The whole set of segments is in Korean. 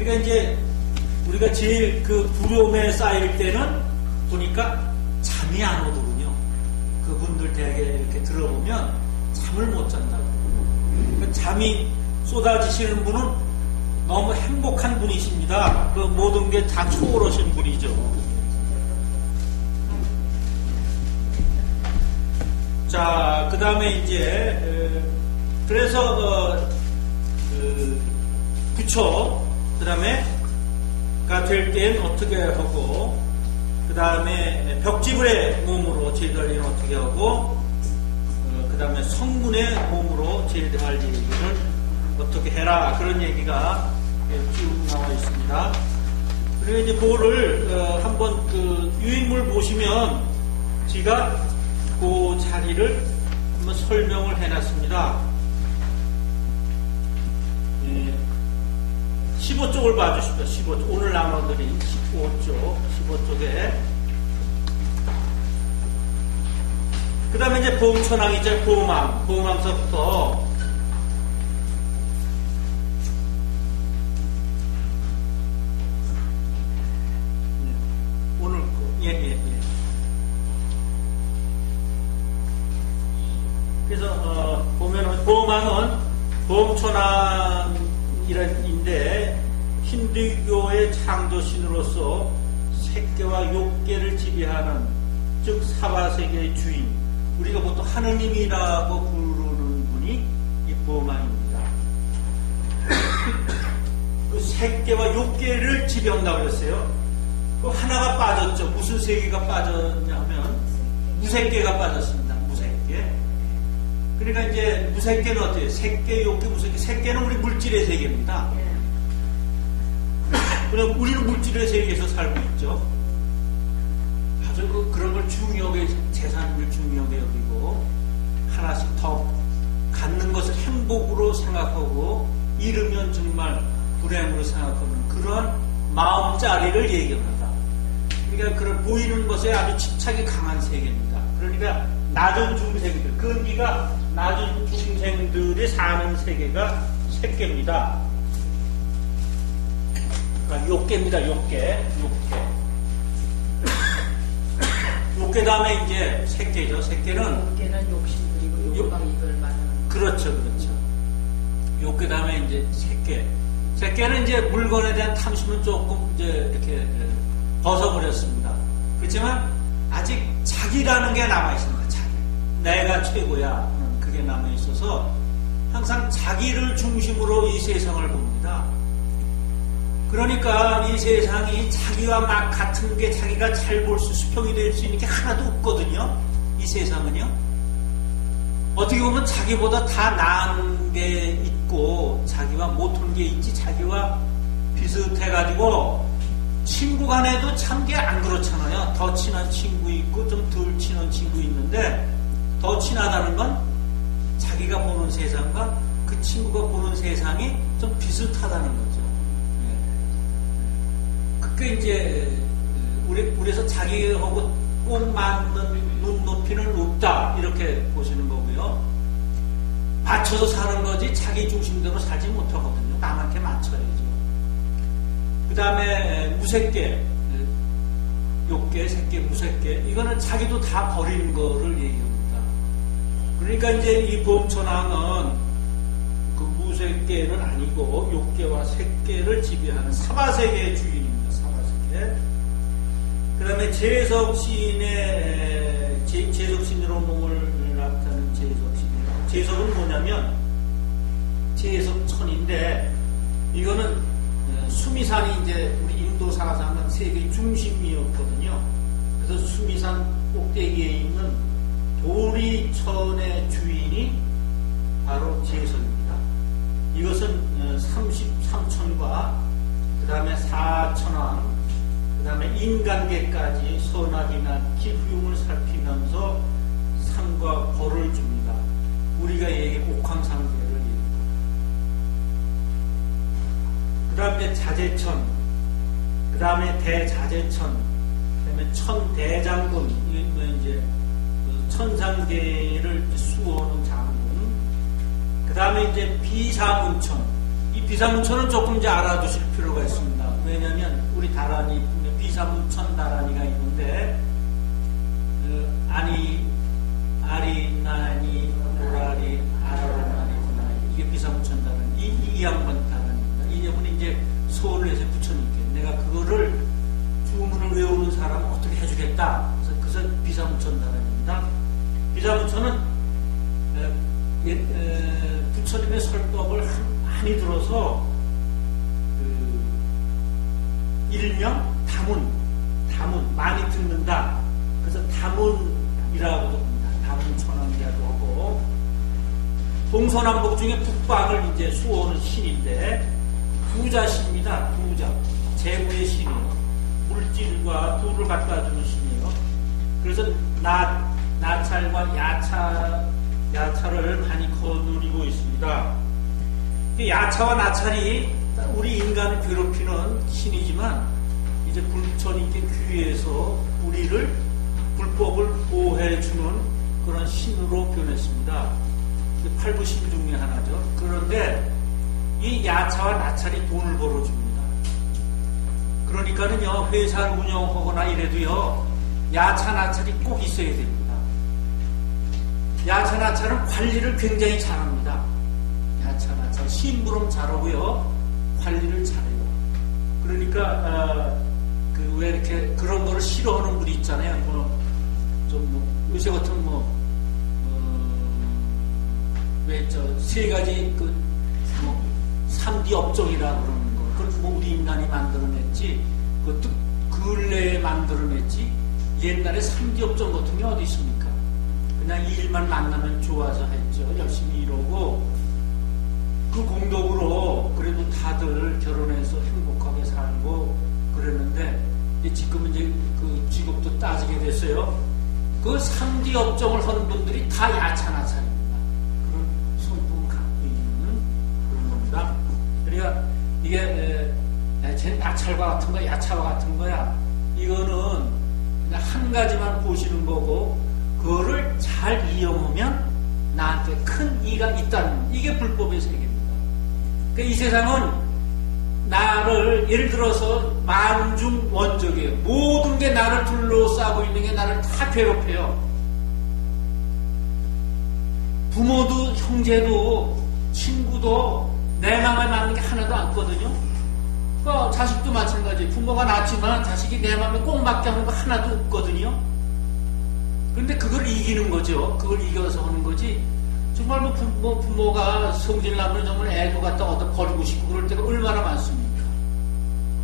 그러니까 이제 우리가 제일 그 두려움에 쌓일 때는 보니까 잠이 안 오더군요. 그분들 되게 이렇게 들어보면 잠을 못 잔다고. 그러니까 잠이 쏟아지시는 분은 너무 행복한 분이십니다. 그 모든 게 다 초월하신 분이죠. 자, 그 다음에 이제, 그래서, 부처, 그 다음에, 가 될 때는 어떻게 하고, 그 다음에 벽지불의 몸으로 제대를 어떻게 하고, 그 다음에 성문의 몸으로 제대할 얘기를 어떻게 해라. 그런 얘기가 쭉 나와 있습니다. 그리고 이제 그거를 한번 그 유인물 보시면 제가 그 자리를 한번 설명을 해놨습니다. 15쪽을 봐주십시오. 15쪽. 오늘 나눠드린 15쪽에. 그 다음에 이제 보험천왕이죠. 보험왕서부터. 오늘, 예. 그래서, 보면은, 보험왕은 보험천왕이란인데, 힌두교의 창조신으로서 색계와 욕계를 지배하는, 즉, 사바세계의 주인. 우리가 보통 하느님이라고 부르는 분이 이 보험왕입니다. 그 색계와 욕계를 지배한다고 그랬어요. 그 하나가 빠졌죠. 무슨 세계가 빠졌냐면, 무색계가 빠졌습니다. 무색계. 그러니까 이제 무색계는 어때요? 색계, 욕계, 무색계. 색계는 우리 물질의 세계입니다. 그럼 우리는 물질의 세계에서 살고 있죠. 아주 그런 걸 중요하게, 재산을 중요하게 여기고, 하나씩 더 갖는 것을 행복으로 생각하고, 잃으면 정말 불행으로 생각하는 그런 마음자리를 얘기합니다. 그러니까 그런 보이는 것에 아주 집착이 강한 세계입니다. 그러니까 낮은 중생들, 근기가 낮은 중생들이 사는 세계가 색계입니다. 그러니까 욕계입니다. 욕계. 욕계 다음에 이제 색계죠. 색계는 욕계는 욕심들이고 욕망 이걸 말하는. 그렇죠. 욕계 다음에 이제 색계. 색계는 이제 물건에 대한 탐심은 조금 이제 이렇게 벗어버렸습니다. 그렇지만 아직 자기라는 게 남아 있습니다. 자기. 내가 최고야. 그게 남아 있어서 항상 자기를 중심으로 이 세상을 봅니다. 그러니까 이 세상이 자기와 막 같은 게 자기가 잘 볼 수, 수평이 될 수 있는 게 하나도 없거든요. 이 세상은요. 어떻게 보면 자기보다 다 나은 게 있고 자기와 못한 게 있지 자기와 비슷해가지고 친구 간에도 참 게 안 그렇잖아요. 더 친한 친구 있고 좀 덜 친한 친구 있는데 더 친하다는 건 자기가 보는 세상과 그 친구가 보는 세상이 좀 비슷하다는 거죠. 그게 이제 우리에서 자기하고 꼭 맞는 눈높이는 없다 이렇게 보시는 거고요. 맞춰서 사는 거지 자기 중심대로 살지 못하거든요. 남한테 맞춰야죠. 그 다음에 무색계, 욕계, 색계, 무색계 이거는 자기도 다 버리는 거를 얘기합니다. 그러니까 이제 이 보험천왕은 그 무색계는 아니고 욕계와 색계를 지배하는 사바세계의 주인입니다. 사바세계. 그 다음에 재석신으로 몸을 나타내는 재석신. 재석은 뭐냐면 재석천인데 이거는 수미산이 이제 우리 인도 사상은 세계 중심이었거든요. 그래서 수미산 꼭대기에 있는 도리천의 주인이 바로 재석입니다. 이것은 33천과 그 다음에 4천왕 그 다음에 인간계까지 선악이나 기후용을 살피면서 상과 벌을 줍니다. 우리가 얘기해 옥황상제를 얘기합니다. 그 다음에 자제천, 그 다음에 대자제천, 그 다음에 천대장군, 이제 천상계를 수호하는 장군, 그 다음에 이제 비사문천. 이 비사문천은 조금 이제 알아두실 필요가 있습니다. 비사문천다라니가 있는데 아리나니 오라리 아라라나니구나 이게 비사문천다라니 이 양반 다라니입니다. 이 양반이 이제 소원을 해서 부처님께 내가 그거를 주문을 외우는 사람은 어떻게 해주겠다. 그래서 비사문천다라니입니다. 비사문천은 부처님의 설법을 많이 들어서 일명 다문 많이 듣는다. 그래서 다문이라고 합니다. 다문천왕이라고 하고 동서남북 중에 북방을 이제 수호하는 신인데 부자신입니다. 부자 재무의 신이에요. 물질과 돈을 갖다 주는 신이에요. 그래서 나찰과 야찰을 많이 거느리고 있습니다. 야차와 나찰이 우리 인간을 괴롭히는 신이지만 이제 부처님께 귀해서 우리를 불법을 보호해주는 그런 신으로 변했습니다. 팔부신 중에 하나죠. 그런데 이 야차와 나찰이 돈을 벌어줍니다. 그러니까는요 회사를 운영하거나 이래도요 야차 나찰이 꼭 있어야 됩니다. 야차 나찰은 관리를 굉장히 잘합니다. 야차 나찰 심부름 잘하고요 관리를 잘해요. 그러니까 왜 이렇게 그런 거를 싫어하는 분이 있잖아요. 요새 같은 왜 세 가지 3D 업종이라 그러는 거. 그건 우리 인간이 만들어냈지. 그것도 근래에 만들어냈지. 옛날에 3D 업종 같은 게 어디 있습니까? 그냥 이 일만 만나면 좋아서 했죠. 열심히 이러고 그 공덕으로 그래도 다들 결혼해서 행복하게 살고 그랬는데 지금은 이제 그 직업도 따지게 됐어요. 그 3D 업종을 하는 분들이 다 야차나찰입니다. 그런 성품을 갖고 있는 그런 겁니다. 그러니까 이게 제 나찰과 같은 거야, 야차와 같은 거야. 이거는 그냥 한 가지만 보시는 거고 그거를 잘 이용하면 나한테 큰 이익이 있다는 이게 불법의 세계입니다. 그러니까 이 세상은 나를 예를 들어서 만중 원적이에요. 모든 게 나를 둘러싸고 있는 게 나를 다 괴롭혀요. 부모도 형제도 친구도 내 마음에 맞는 게 하나도 없거든요. 그러니까 자식도 마찬가지. 부모가 낳지만 자식이 내 마음에 꼭 맞게 하는 거 하나도 없거든요. 그런데 그걸 이기는 거죠. 그걸 이겨서 하는 거지. 정말 부모가 성질나면 정말 애도 갖다 얻어 버리고 싶고 그럴 때가 얼마나 많습니까?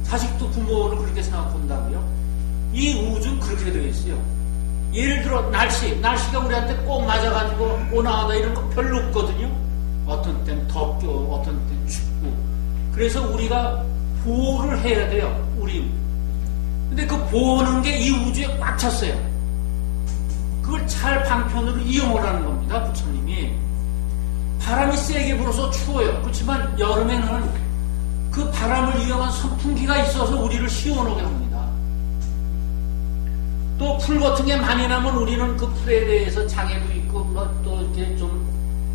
자식도 부모를 그렇게 생각한다고요? 이 우주는 그렇게 되어 있어요. 예를 들어 날씨가 우리한테 꼭 맞아가지고 오나하나 이런 거 별로 없거든요. 어떤 때는 덥고 어떤 때는 춥고. 그래서 우리가 보호를 해야 돼요. 우리. 근데 그 보호하는 게 이 우주에 꽉 찼어요. 그걸 잘 방편으로 이용하라는 겁니다. 부처님이. 바람이 세게 불어서 추워요. 그렇지만 여름에는 그 바람을 이용한 선풍기가 있어서 우리를 시원하게 합니다. 또 풀 같은 게 많이 나면 우리는 그 풀에 대해서 장애도 있고 또 이렇게 좀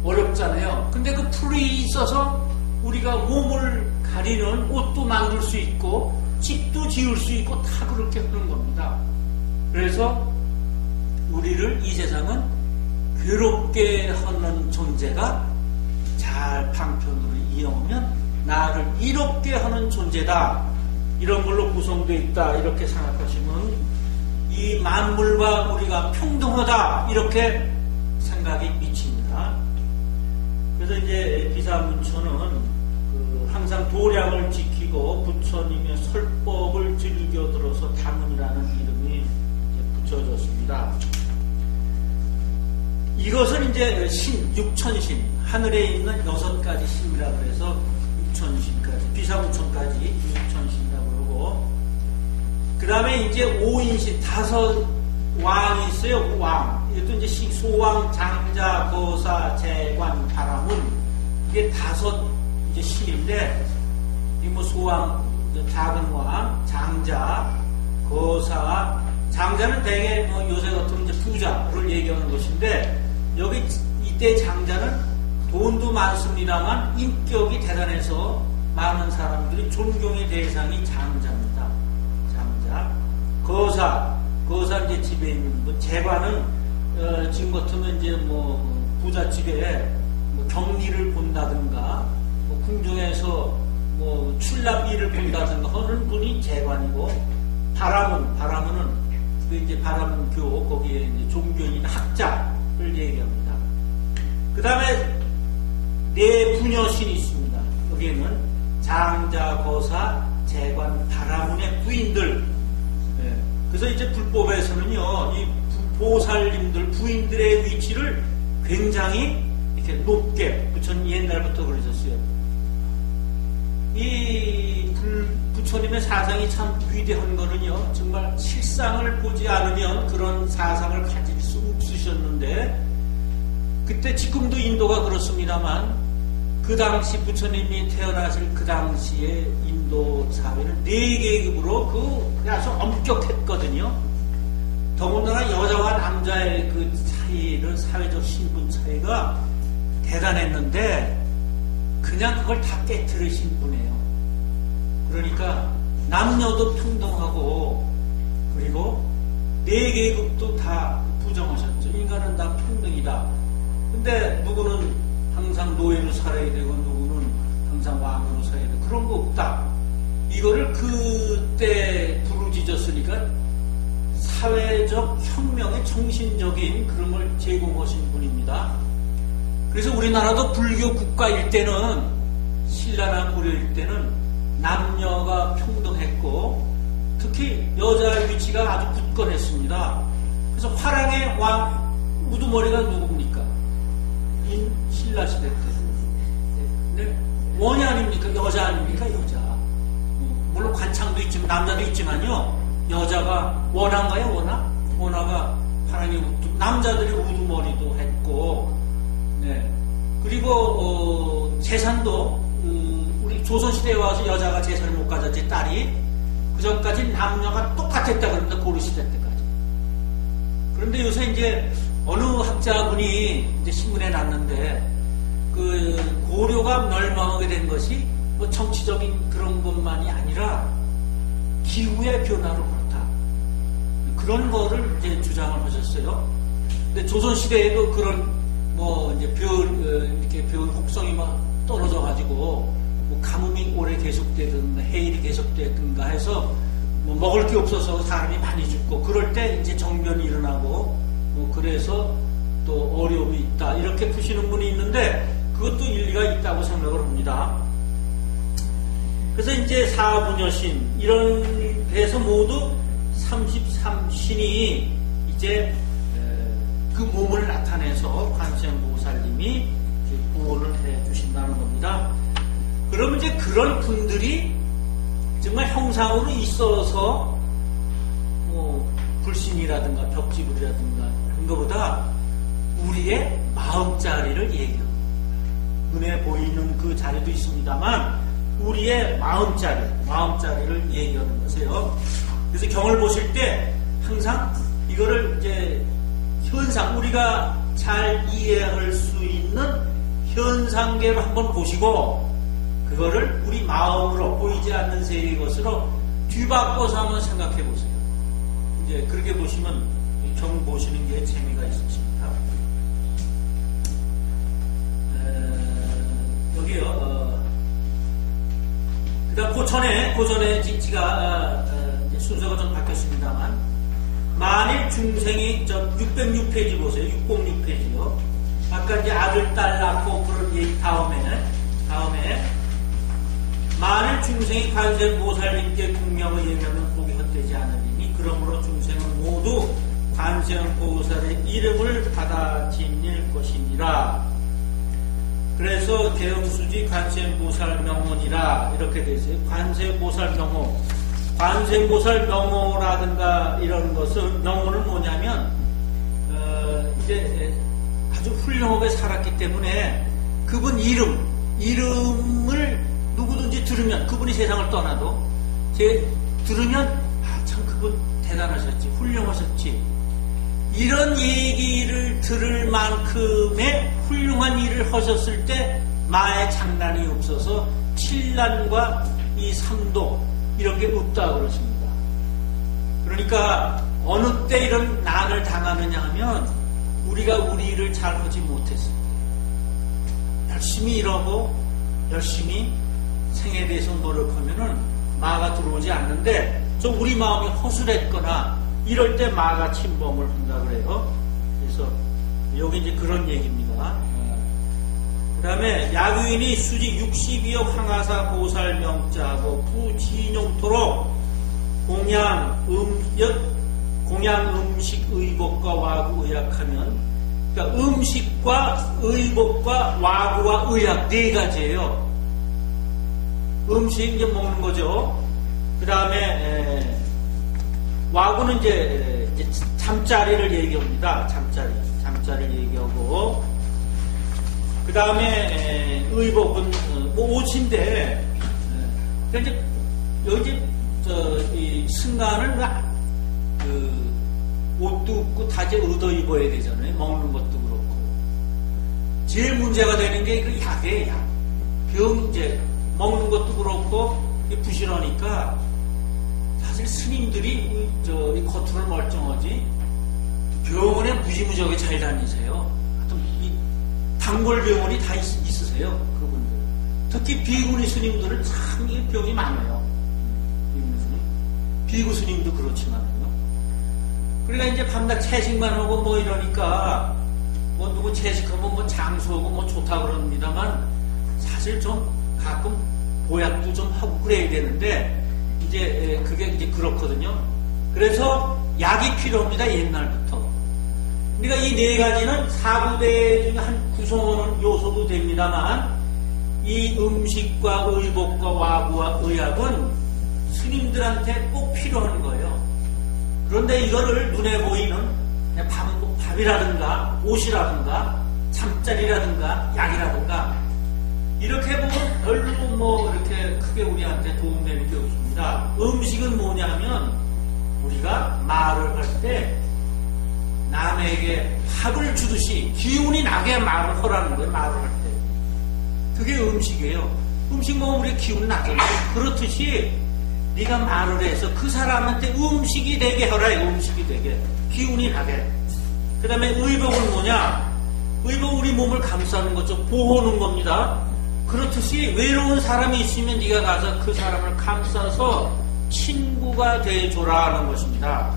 어렵잖아요. 근데 그 풀이 있어서 우리가 몸을 가리는 옷도 만들 수 있고 집도 지을 수 있고 다 그렇게 하는 겁니다. 그래서 우리를 이 세상은 괴롭게 하는 존재가 잘 방편으로 이용하면 나를 이롭게 하는 존재다. 이런 걸로 구성되어 있다. 이렇게 생각하시면 이 만물과 우리가 평등하다. 이렇게 생각이 미칩니다. 그래서 이제 비사문천은 항상 도량을 지키고 부처님의 설법을 즐겨 들어서 다문이라는 이름이 붙여졌습니다. 이것은 이제 육천신, 하늘에 있는 6가지 신이라고 해서 육천신까지, 비사문천까지 육천신이라고 그러고, 그 다음에 이제 5인신, 5왕이 있어요. 왕. 이것도 이제 소왕, 장자, 거사, 재관, 바라문. 이게 5 이제 신인데, 이 소왕, 작은 왕, 장자, 거사, 장자는 대개 요새 같은 이제 부자를 얘기하는 것인데, 여기 이때 장자는 돈도 많습니다만 인격이 대단해서 많은 사람들이 존경의 대상이 장자입니다. 장자. 거사 이제 집에 있는 분, 재관은 지금 같으면 이제 뭐 부잣집에 뭐 경리를 본다든가 뭐 궁중에서 뭐 출납일을 본다든가 하는 분이 재관이고, 바라문은 그 이제 바라문교 거기에 이제 종교인 학자를 얘기합니다. 그 다음에 네 부녀신이 있습니다. 여기에는 장자, 거사, 재관, 바라문의 부인들. 그래서 이제 불법에서는요, 이 보살님들, 부인들의 위치를 굉장히 이렇게 높게, 부처님 옛날부터 그러셨어요. 이 부처님의 사상이 참 위대한 거는요, 정말 실상을 보지 않으면 그런 사상을 가질 수 없으셨는데, 그때 지금도 인도가 그렇습니다만, 그 당시 부처님이 태어나실 그 당시에 인도 사회는 4계급으로 아주 엄격했거든요. 더군다나 여자와 남자의 그 차이를, 사회적 신분 차이가 대단했는데, 그냥 그걸 다 깨트리신 분이에요. 그러니까 남녀도 평등하고, 그리고 4계급도 다 부정하셨죠. 인간은 다 평등이다. 근데 누구는 항상 노예로 살아야 되고, 누구는 항상 왕으로 살아야 되고, 그런 거 없다. 이거를 그때 부르짖었으니까 사회적 혁명의 정신적인 그런 걸 제공하신 분입니다. 그래서 우리나라도 불교 국가일 때는, 신라나 고려일 때는 남녀가 평등했고, 특히 여자의 위치가 아주 굳건했습니다. 그래서 화랑의 왕 우두머리가 누굽니까? 신라 시대 때. 근데 원이 아닙니까? 여자 아닙니까? 여자. 물론 관창도 있지만, 남자도 있지만요, 여자가 원한가요? 원하가 화랑의 남자들이 우두머리도 했고, 네. 그리고 재산도 우리 조선시대에 와서 여자가 재산을 못 가졌지, 딸이. 그 전까지 남녀가 똑같았다 그럽니다. 고려시대 때까지. 그런데 요새 이제 어느 학자분이 이제 신문에 났는데, 그 고려가 멸망하게 된 것이 뭐 정치적인 그런 것만이 아니라 기후의 변화로 그렇다. 그런 거를 이제 주장을 하셨어요. 근데 조선시대에도 그런 뭐 이제 이렇게 별 혹성이 막 떨어져가지고 뭐 가뭄이 오래 계속되든가 해일이 계속되든가 해서 뭐 먹을 게 없어서 사람이 많이 죽고, 그럴 때 이제 정변이 일어나고, 뭐 그래서 또 어려움이 있다, 이렇게 푸시는 분이 있는데, 그것도 일리가 있다고 생각을 합니다. 그래서 이제 사부녀신, 이런 해서 모두 33신이 이제 그 몸을 나타내서 관세음보살님이 구원을 해 주신다는 겁니다. 그러면 이제 그런 분들이 정말 형상으로 있어서 뭐 불신이라든가 벽지불이라든가 그런 것보다 우리의 마음자리를 얘기합니다. 눈에 보이는 그 자리도 있습니다만 우리의 마음자리를 얘기하는 것이에요. 그래서 경을 보실 때 항상 이거를 이제 현상, 우리가 잘 이해할 수 있는 현상계로 한번 보시고, 그거를 우리 마음으로, 보이지 않는 세계의 것으로 뒤바꿔서 한번 생각해 보세요. 이제 그렇게 보시면 경 보시는 게 재미가 있으십니다. 여기요. 그다음 고전에 지가 순서가 좀 바뀌었습니다만, 만일 중생이 606페이지 보세요. 606페이지요. 아까 이제 아들, 딸 낳고 그런 얘기 다음에 만일 중생이 관세음보살님께 공명을 예명하면 복이 헛되지 않으리니, 그러므로 중생은 모두 관세음보살의 이름을 받아 지닐 것이니라. 그래서 개영수지 관세음보살 명호니라 이렇게 되어 있어요. 관세음보살 명호, 관세음보살 명호라든가 이런 것은, 명호는 뭐냐면 이제 아주 훌륭하게 살았기 때문에 그분 이름을 누구든지 들으면, 그분이 세상을 떠나도 들으면 참 그분 대단하셨지, 훌륭하셨지, 이런 얘기를 들을 만큼의 훌륭한 일을 하셨을 때 마에 장난이 없어서 칠난과 이 삼독 이런 게 없다 그러십니다. 그러니까 어느 때 이런 난을 당하느냐 하면 우리가 우리 일을 잘하지 못했을 때 열심히 일하고 열심히 생에 대해서 노력하면은 마가 들어오지 않는데 좀 우리 마음이 허술했거나 이럴 때 마가 침범을 한다 그래요. 그래서 여기 이제 그런 얘기입니다. 그 다음에 야규인이 수지 62억 황하사 보살 명자하고 부진용토록 공양 음식 의복과 와구 의약하면, 그러니까 음식과 의복과 와구와 의약 네 가지예요. 음식 이제 먹는 거죠. 그 다음에 와구는 이제 잠자리를 얘기합니다. 잠자리를 얘기하고, 그 다음에 의복은 뭐 옷인데, 그러니까 이제 여기 이 승가는 옷도 없고 다 이제 얻어 입어야 되잖아요. 먹는 것도 그렇고. 제일 문제가 되는 게 그 약이에요, 약. 병 이제 먹는 것도 그렇고 부실하니까 사실 스님들이 이 겉으로 멀쩡하지 병원에 무지무지하게 잘 다니세요. 이 단골병원이 다 있으세요, 그분들. 특히 비구니 스님들은 참 이 병이 많아요. 비구 스님도 그렇지만요. 그러니까 이제 밤낮 채식만 하고 뭐 이러니까 뭐 누구 채식하면 뭐 장수하고 뭐 좋다 그럽니다만 사실 좀 가끔 보약도 좀 하고 그래야 되는데 이제 그게 이제 그렇거든요. 그래서 약이 필요합니다, 옛날부터. 그러니까 이 네 가지는 사부대 중에 한 구성하는 요소도 됩니다만 이 음식과 의복과 와구와 의약은 스님들한테 꼭 필요한 거예요. 그런데 이거를 눈에 보이는 그냥 밥이라든가 옷이라든가 잠자리라든가 약이라든가 이렇게 보면 별로 뭐 이렇게 크게 우리한테 도움되는 게 없습니다. 음식은 뭐냐면 우리가 말을 할 때 남에게 밥을 주듯이 기운이 나게 말을 하라는 거예요. 말을 할 때. 그게 음식이에요. 음식 먹으면 우리 기운 나잖아요. 그렇듯이 네가 말을 해서 그 사람한테 음식이 되게 하라. 음식이 되게. 기운이 나게. 그 다음에 의복은 뭐냐? 의복 우리 몸을 감싸는 거죠. 보호하는 겁니다. 그렇듯이 외로운 사람이 있으면 네가 가서 그 사람을 감싸서 친구가 돼줘라 하는 것입니다.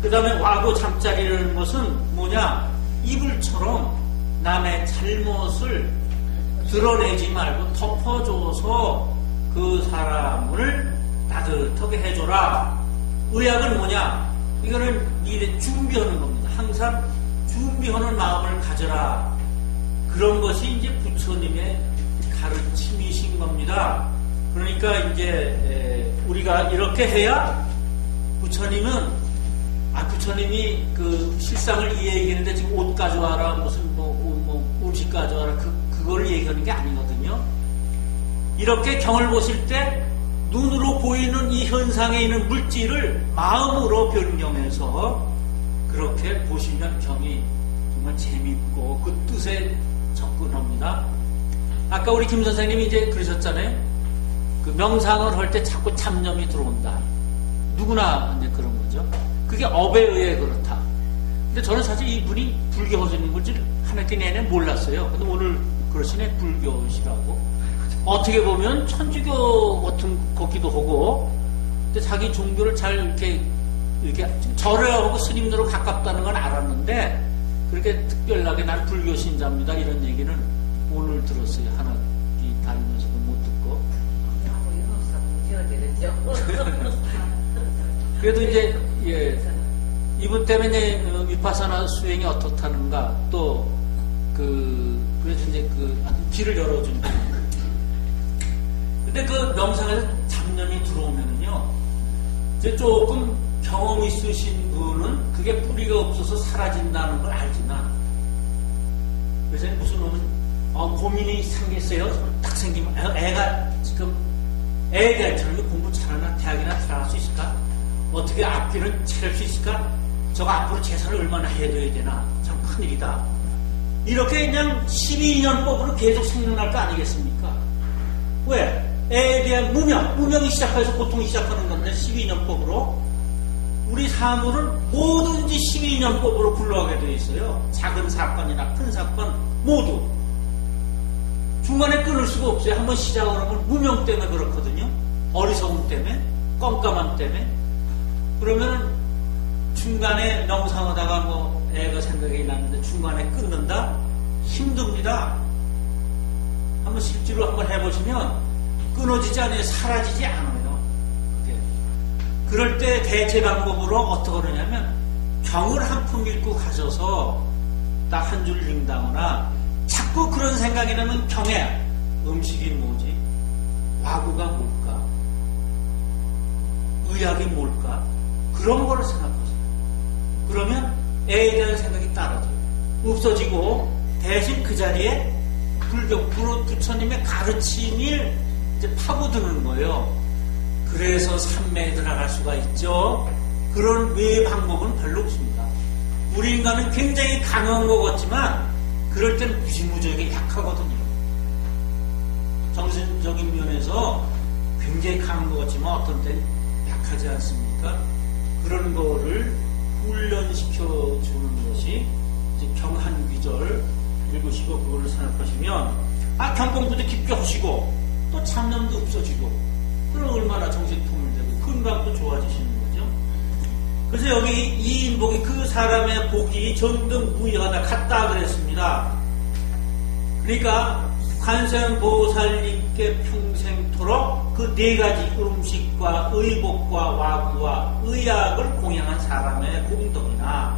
그 다음에 와구 잠자리라는 것은 뭐냐? 이불처럼 남의 잘못을 드러내지 말고 덮어줘서 그 사람을 따뜻하게 해줘라. 의약은 뭐냐? 이거는 일에 준비하는 겁니다. 항상 준비하는 마음을 가져라. 그런 것이 이제 부처님의 가르침이신 겁니다. 그러니까 이제 우리가 이렇게 해야 부처님은 부처님이 그 실상을 얘기했는데 지금 옷 가져와라 무슨 뭐 음식 가져와라 그거를 얘기하는 게 아니거든요. 이렇게 경을 보실 때 눈으로 보이는 이 현상에 있는 물질을 마음으로 변경해서 그렇게 보시면 경이 정말 재밌고 그 뜻에 접근합니다. 아까 우리 김 선생님이 이제 그러셨잖아요. 그 명상을 할 때 자꾸 잡념이 들어온다. 누구나 이제 그런 거죠. 그게 업에 의해 그렇다. 근데 저는 사실 이분이 불교 허전인 걸지 한 학기 내내 몰랐어요. 근데 오늘 그러시네, 불교시라고. 어떻게 보면 천주교 같은 거기도 하고, 근데 자기 종교를 잘 이렇게 절을 하고 스님들로 가깝다는 건 알았는데, 그렇게 특별하게 난 불교 신자입니다. 이런 얘기는 오늘 들었어요. 한 학기 다니면서도 못 듣고. 그래도 이제, 이분 때문에 위파사나 수행이 어떻다는가, 또, 그래서 이제 길을 열어준다. 근데 그 명상에서 잡념이 들어오면은요, 이제 조금 경험 있으신 분은 그게 뿌리가 없어서 사라진다는 걸 알지만, 그래서 무슨 놈은, 고민이 생겼어요. 딱 생기면, 애가 지금, 애들처럼 공부 잘하나, 대학이나 들어갈 수 있을까? 어떻게 앞길을 차릴 수 있을까? 저거 앞으로 재산을 얼마나 해둬야 되나? 참 큰일이다. 이렇게 그냥 12년법으로 계속 생각날 거 아니겠습니까? 왜? 애에 대한 무명이 시작해서 고통이 시작하는 건데 12년법으로 우리 사물을 뭐든지 시민연법으로 굴러가게 되어 있어요. 작은 사건이나 큰 사건 모두. 중간에 끊을 수가 없어요. 한번 시작을 하면 무명 때문에 그렇거든요. 어리석음 때문에, 껌까만 때문에. 그러면 중간에 명상하다가 뭐 애가 생각이 났는데 중간에 끊는다? 힘듭니다. 한번 실제로 한번 해보시면 끊어지지 않아요. 사라지지 않아요. 그게. 그럴 때 대체 방법으로 어떻게 하느냐면 경을 한 품 읽고 가셔서 딱 한 줄 읽다거나 자꾸 그런 생각이 나면 경에 음식이 뭐지? 와구가 뭘까? 의학이 뭘까? 그런 거를 생각하세요. 그러면 애에 대한 생각이 따라져요. 없어지고 대신 그 자리에 부처님의 가르침을 이제 파고드는 거예요. 그래서 삼매에 들어갈 수가 있죠. 그런 외의 방법은 별로 없습니다. 우리 인간은 굉장히 강한 것 같지만 그럴 땐 무지무지하게 약하거든요. 정신적인 면에서 굉장히 강한 것 같지만 어떤 때는 약하지 않습니까? 그런 거를 훈련시켜 주는 것이 이제 경한귀절 읽으시고 그거를 생각하시면 경공부도 깊게 하시고 또 참념도 없어지고 그럼 얼마나 정신 통일되고 건강도 좋아지시는 거죠. 그래서 여기 이 인복이 그 사람의 복이 전등무이하다 같다 그랬습니다. 그러니까 관세음보살님께 평생토록 그 네 가지 음식과 의복과 와구와 의약을 공양한 사람의 공덕이나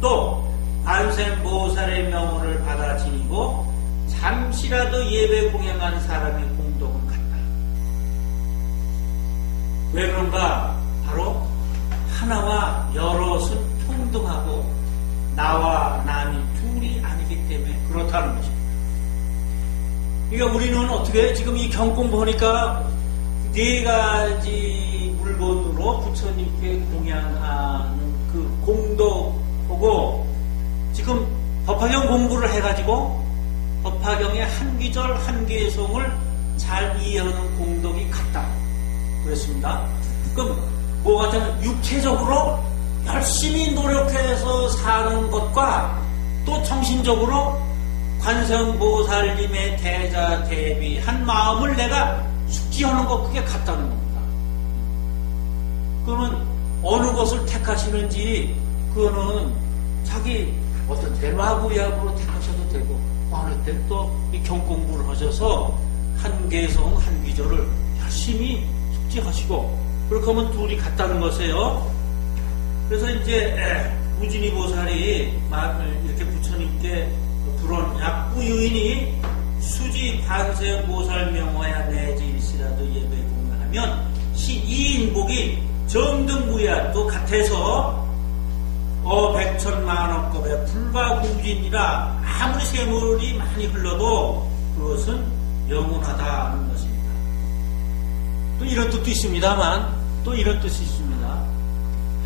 또 관세음보살의 명호를 받아 지니고 잠시라도 예배 공양한 사람의 공덕은 같다. 왜 그런가? 바로 하나와 여럿은 평등하고 나와 남이 둘이 아니기 때문에 그렇다는 것입니다. 그러니까 우리는 어떻게 지금 이 경공부 하니까 네 가지 물건으로 부처님께 공양하는 그 공덕하고 지금 법화경 공부를 해가지고 법화경의 한 귀절 한 개송을 잘 이해하는 공덕이 같다 그랬습니다. 그럼 뭐 같으면 육체적으로 열심히 노력해서 사는 것과 또 정신적으로 관세음보살님의 대자 대비한 마음을 내가 숙지하는 것 그게 같다는 겁니다. 그러면 어느 것을 택하시는지 그거는 자기 어떤 대마구약으로 택하셔도 되고 어느 때 또 이 경공부를 하셔서 한 개성 한 귀절을 열심히 숙지하시고 그렇게 하면 둘이 같다는 것이에요. 그래서 이제 우진이 보살이 이렇게 부처님께 불온 약부유인이 수지 관세음보살 명호야 내지일시라도 예배 공양하면 이 인복이 정등무야도 같아서 백천만억급의 불가공진이라 아무리 세물이 많이 흘러도 그것은 영원하다는 것입니다. 또 이런 뜻도 있습니다만 또 이런 뜻이 있습니다.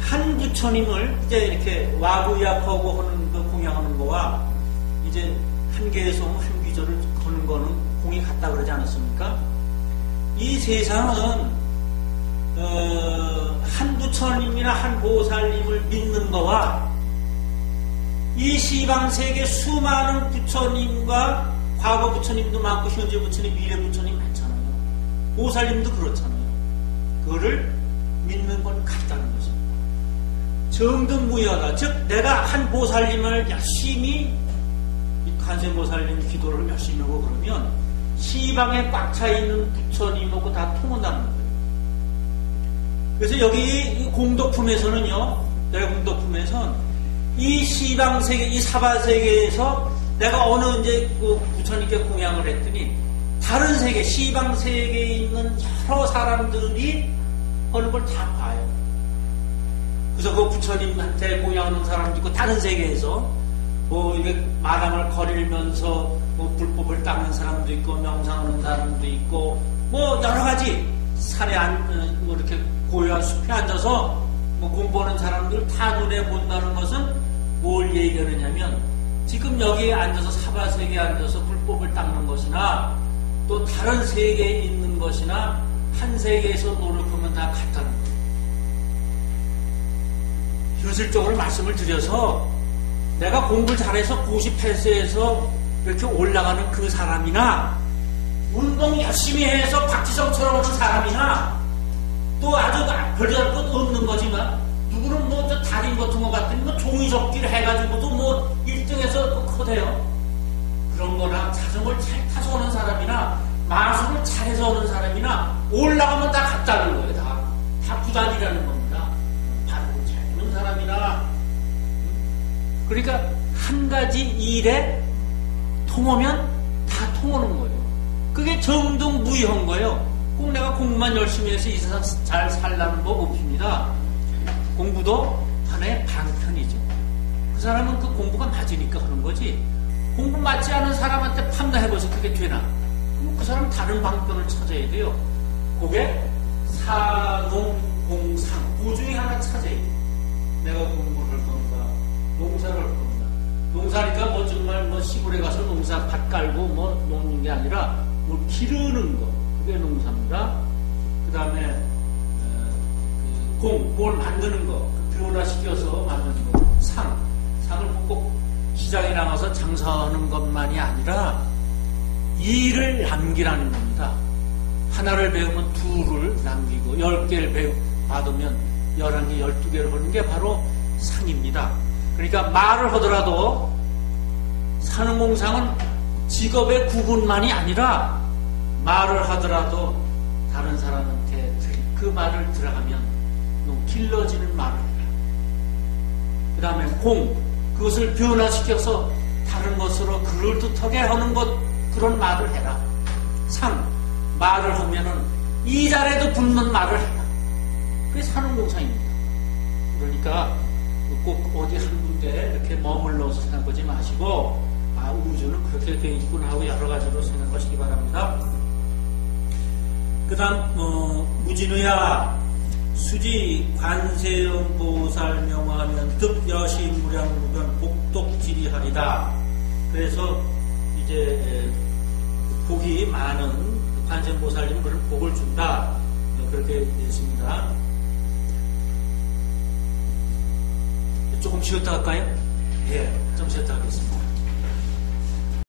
한 부처님을 이제 이렇게 와구약하고 하는 그 공양하는 거와 이제 한 개성 한 귀절을 거는 거는 공이 같다 그러지 않았습니까? 이 세상은 한 부처님이나 한 보살님을 믿는 거와 이 시방세계 수많은 부처님과 과거 부처님도 많고 현재 부처님, 미래 부처님 많잖아요. 보살님도 그렇잖아요. 그거를 믿는 건 같다는 것입니다. 정등무여다. 즉 내가 한 보살님을 열심히 관세음보살님 기도를 열심히 하고 그러면 시방에 꽉 차 있는 부처님하고 다 통한다는 거예요. 그래서 여기 공덕품에서는요, 내가 공덕품에선 이 시방세계, 이 사바세계에서 내가 어느 이제 그 부처님께 공양을 했더니 다른 세계, 시방세계에 있는 여러 사람들이 하는 걸 다 봐요. 그래서 그 부처님한테 공양하는 사람도 있고 다른 세계에서 뭐 이게 마당을 거닐면서 뭐 불법을 닦는 사람도 있고 명상하는 사람도 있고 뭐 여러 가지 산에 뭐 이렇게 고요한 숲에 앉아서 뭐 공부하는 사람들 다 눈에 본다는 것은 뭘 얘기하느냐면 지금 여기에 앉아서 사바세계에 앉아서 불법을 닦는 것이나 또 다른 세계에 있는 것이나 한 세계에서 노력하면 다 같다는 거예요. 현실적으로 말씀을 드려서 내가 공부를 잘해서 90패스에서 이렇게 올라가는 그 사람이나 운동 열심히 해서 박지성처럼 하는 사람이나 또 아주 별다를 것 없는 거지만 누구는 뭐 저 달인 같은 거 같더니 뭐 종이접기를 해가지고도 뭐 1등에서 커대요. 그런 거나 자전거를 잘 타서 오는 사람이나 마술을 잘해서 오는 사람이나 올라가면 다 같다는 거예요. 다 부단이라는 겁니다. 발음을 잘 하는 사람이나 그러니까 한 가지 일에 통하면 다 통하는 거예요. 그게 정등무이한 거예요. 꼭 내가 공부만 열심히 해서 이 세상 잘 살라는 법 없습니다. 공부도 하나의 방편이죠. 그 사람은 그 공부가 맞으니까 하는 거지. 공부 맞지 않은 사람한테 판단해봐서 그게 되나? 그럼 그 사람은 다른 방편을 찾아야 돼요. 그게 사농공상 그 중에 하나 찾아야 돼요. 내가 공부를 할 건가, 농사를 할 건가. 농사니까 뭐 정말 뭐 시골에 가서 농사 밭 깔고 뭐 놓는 게 아니라 뭘 기르는 거. 그게 농사입니다. 그 다음에 공을 만드는 거, 그 변화시켜서 만드는 거, 상을 꼭 시장에 나가서 장사하는 것만이 아니라 일을 남기라는 겁니다. 하나를 배우면 둘을 남기고 10개를 받으면 11개, 12개를 하는 게 바로 상입니다. 그러니까 말을 하더라도 산업공상은 직업의 구분만이 아니라 말을 하더라도 다른 사람한테 그 말을 들어가면 너무 길러지는 말을 해라. 그 다음에 그것을 변화시켜서 다른 것으로 그럴듯하게 하는 것, 그런 말을 해라. 말을 하면은 이 자리에도 붙는 말을 해라. 그게 산업공상입니다. 그러니까 꼭 어디 한 군데 이렇게 머물러서 생각하지 마시고 우주는 그렇게 돼 있구나 하고 여러 가지로 생각하시기 바랍니다. 그 다음 무진우야 수지 관세음 보살 명하면 득 여시무량무변 복독지리하리다. 그래서 이제 복이 많은 관세음 보살님은 그런 복을 준다. 그렇게 되었습니다. 조금 쉬었다 할까요? 예, 좀 쉬었다 하겠습니다.